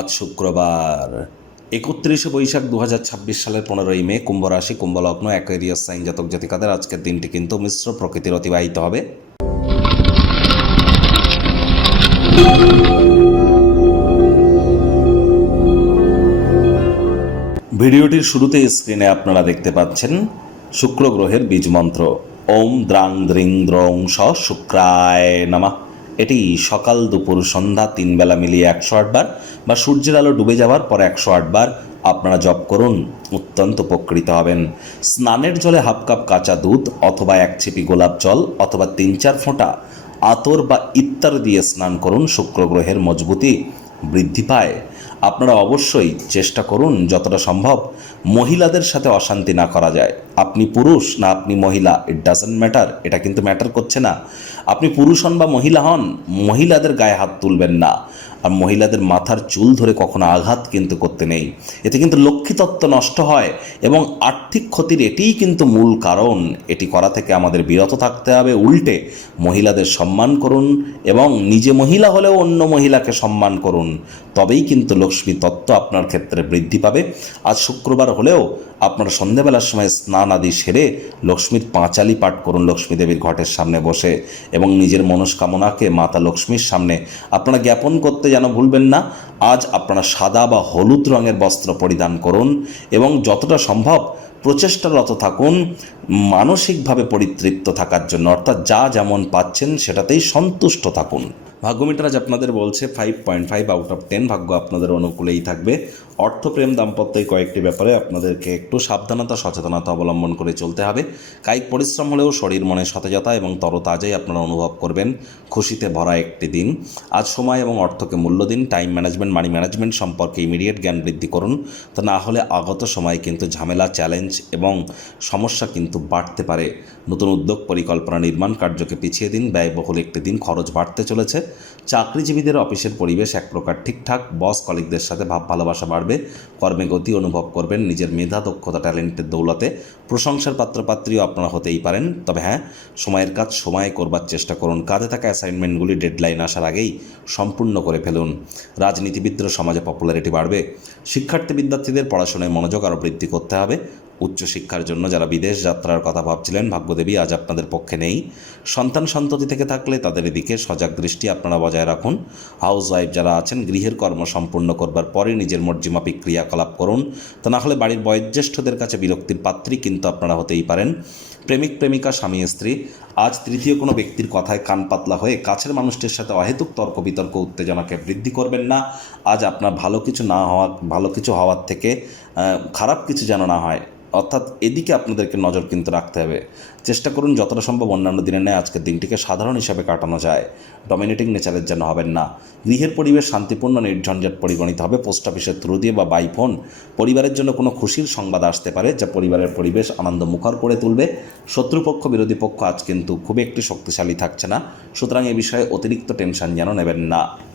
আজ শুক্রবার 31শে বৈশাখ 2026 সালের 15ই মে, কুম্ভ রাশি, কুম্ভ লগ্ন, অ্যাকোয়ারিয়াস সাইন জাতক জাতিকাদের আজকের দিনটি কিন্তু মিশ্র প্রকৃতির অতিবাহিত হবে। ভিডিওটির শুরুতে স্ক্রিনে আপনারা দেখতে পাচ্ছেন শুক্র গ্রহের বীজ মন্ত্র ওম দ্রাং দ্রিং দ্রং স শুক্রায় নমঃ। এটি সকাল দুপুর সন্ধ্যা 3 বেলা মিলিয়ে 108 বার বা সূর্যের আলো ডুবে যাওয়ার পর 108 বার আপনারা জপ করুন, অত্যন্ত উপকৃত হবেন। স্নানের জলে হাফ কাপ কাঁচা দুধ অথবা 1 ছিপি গোলাপ জল অথবা 3-4 ফোঁটা আতর বা ইত্যাদি দিয়ে স্নান করুন, শুক্র গ্রহের মজবুতি বৃদ্ধি পায়। আপনারা অবশ্যই চেষ্টা করুন যতটা সম্ভব মহিলাদের সাথে অশান্তি না করা যায়। আপনি পুরুষ না আপনি মহিলা, ইট ডাজন্ট ম্যাটার, এটা কিন্তু ম্যাটার করছে না। আপনি পুরুষ হন বা মহিলা হন, মহিলাদের গায়ে হাত তুলবেন না, আর মহিলাদের মাথার চুল ধরে কখনো আঘাত কিন্তু করতে নেই। এতে কিন্তু লক্ষ্মীতত্ত্ব নষ্ট হয় এবং আর্থিক ক্ষতির এটিই কিন্তু মূল কারণ। এটি করা থেকে আমাদের বিরত থাকতে হবে। উল্টে মহিলাদের সম্মান করুন এবং নিজে মহিলা হলেও অন্য মহিলাকে সম্মান করুন, তবেই কিন্তু লক্ষ্মী তত্ত্ব আপনার ক্ষেত্রে বৃদ্ধি পাবে। আজ শুক্রবার হলেও আপনারা সন্ধ্যাবেলার সময় স্নান আদি সেরে লক্ষ্মীর পাঁচালি পাঠ করুন লক্ষ্মী দেবীর ঘটের সামনে বসে, এবং নিজের মনস্কামনাকে মাতা লক্ষ্মীর সামনে আপনারা জ্ঞাপন করতে যেন ভুলবেন না। আজ আপনারা সাদা বা হলুদ রঙের বস্ত্র পরিধান করুন এবং যতটা সম্ভব প্রচেষ্টারত থাকুন মানসিকভাবে পরিতৃপ্ত থাকার জন্য, অর্থাৎ যা যেমন পাচ্ছেন সেটাতেই সন্তুষ্ট থাকুন। ভাগ্যমিটার আজ আপনাদের বলছে 5.5 আউট অফ 10, ভাগ্য আপনাদের অনুকূলেই থাকবে। অর্থপ্রেম দাম্পত্য এই কয়েকটি ব্যাপারে আপনাদেরকে একটু সাবধানতা সচেতনতা অবলম্বন করে চলতে হবে। কায়িক পরিশ্রম হলেও শরীর মনে সতেজতা এবং তরতাজাই আপনারা অনুভব করবেন। খুশিতে ভরা একটি দিন। আজ সময় এবং অর্থকে মূল্য দিন। টাইম ম্যানেজমেন্ট, মানি ম্যানেজমেন্ট সম্পর্কে ইমিডিয়েট জ্ঞান বৃদ্ধি করুন, তা না হলে আগত সময় কিন্তু ঝামেলা, চ্যালেঞ্জ এবং সমস্যা কিন্তু বাড়তে পারে। নতুন উদ্যোগ, পরিকল্পনা, নির্মাণ কার্যকে পিছিয়ে দিন। ব্যয়বহুল একটি দিন, খরচ বাড়তে চলেছে। চাকরিজীবীদের অফিসের পরিবেশ এক প্রকার ঠিকঠাক। বস কলিগদের সাথে ভাব ভালোবাসা বাড়বে। কর্মে গতি অনুভব করবেন। নিজের মেধা, দক্ষতা, ট্যালেন্টের দৌলতে প্রশংসার পাত্রপাত্রীও আপনারা হতেই পারেন। তবে হ্যাঁ, সময়ের কাজ সময়ে করবার চেষ্টা করুন। কাঁধে থাকা অ্যাসাইনমেন্টগুলি ডেডলাইন আসার আগেই সম্পূর্ণ করে ফেলুন। রাজনীতিবিদদের সমাজে পপুলারিটি বাড়বে। শিক্ষার্থী বিদ্যার্থীদের পড়াশোনায় মনোযোগ আরও বৃদ্ধি করতে হবে। উচ্চশিক্ষার জন্য যারা বিদেশ যাত্রার কথা ভাবছিলেন, ভাগ্যদেবী আজ আপনাদের পক্ষে নেই। সন্তান সন্ততি থেকে থাকলে তাদের এদিকে সজাগ দৃষ্টি আপনারা বজায় রাখুন। হাউস ওয়াইফ যারা আছেন, গৃহের কর্ম সম্পূর্ণ করবার পরে নিজের মর্জিমাফিক ক্রিয়াকলাপ করুন, তা না হলে বাড়ির বয়োজ্যেষ্ঠদের কাছে বিরক্তির পাত্রী কিন্তু আপনারা হতেই পারেন। প্রেমিক প্রেমিকা, স্বামী স্ত্রী আজ তৃতীয় কোনো ব্যক্তির কথায় কান পাতলা হয়ে কাছের মানুষটির সাথে অহেতুক তর্ক বিতর্ক উত্তেজনাকে বৃদ্ধি করবেন না। আজ আপনার ভালো কিছু হওয়ার থেকে খারাপ কিছু যেন না হয়, অর্থাৎ এদিকে আপনাদেরকে নজর কিন্তু রাখতে হবে। চেষ্টা করুন যতটা সম্ভব অন্যান্য দিনের ন্যায় আজকের দিনটিকে সাধারণ হিসাবে কাটানো যায়। ডমিনেটিং নেচারের যেন হবেন না। গৃহের পরিবেশ শান্তিপূর্ণ, নির্ঝঞ্ঝাট পরিগণিত হবে। পোস্ট অফিসের থ্রু দিয়ে বা বাই ফোন পরিবারের জন্য কোনো খুশির সংবাদ আসতে পারে, যা পরিবারের পরিবেশ আনন্দমুখর করে তুলবে। শত্রুপক্ষ, বিরোধী পক্ষ আজ কিন্তু খুব একটি শক্তিশালী থাকছে না, সুতরাং এ বিষয়ে অতিরিক্ত টেনশন যেন নেবেন না।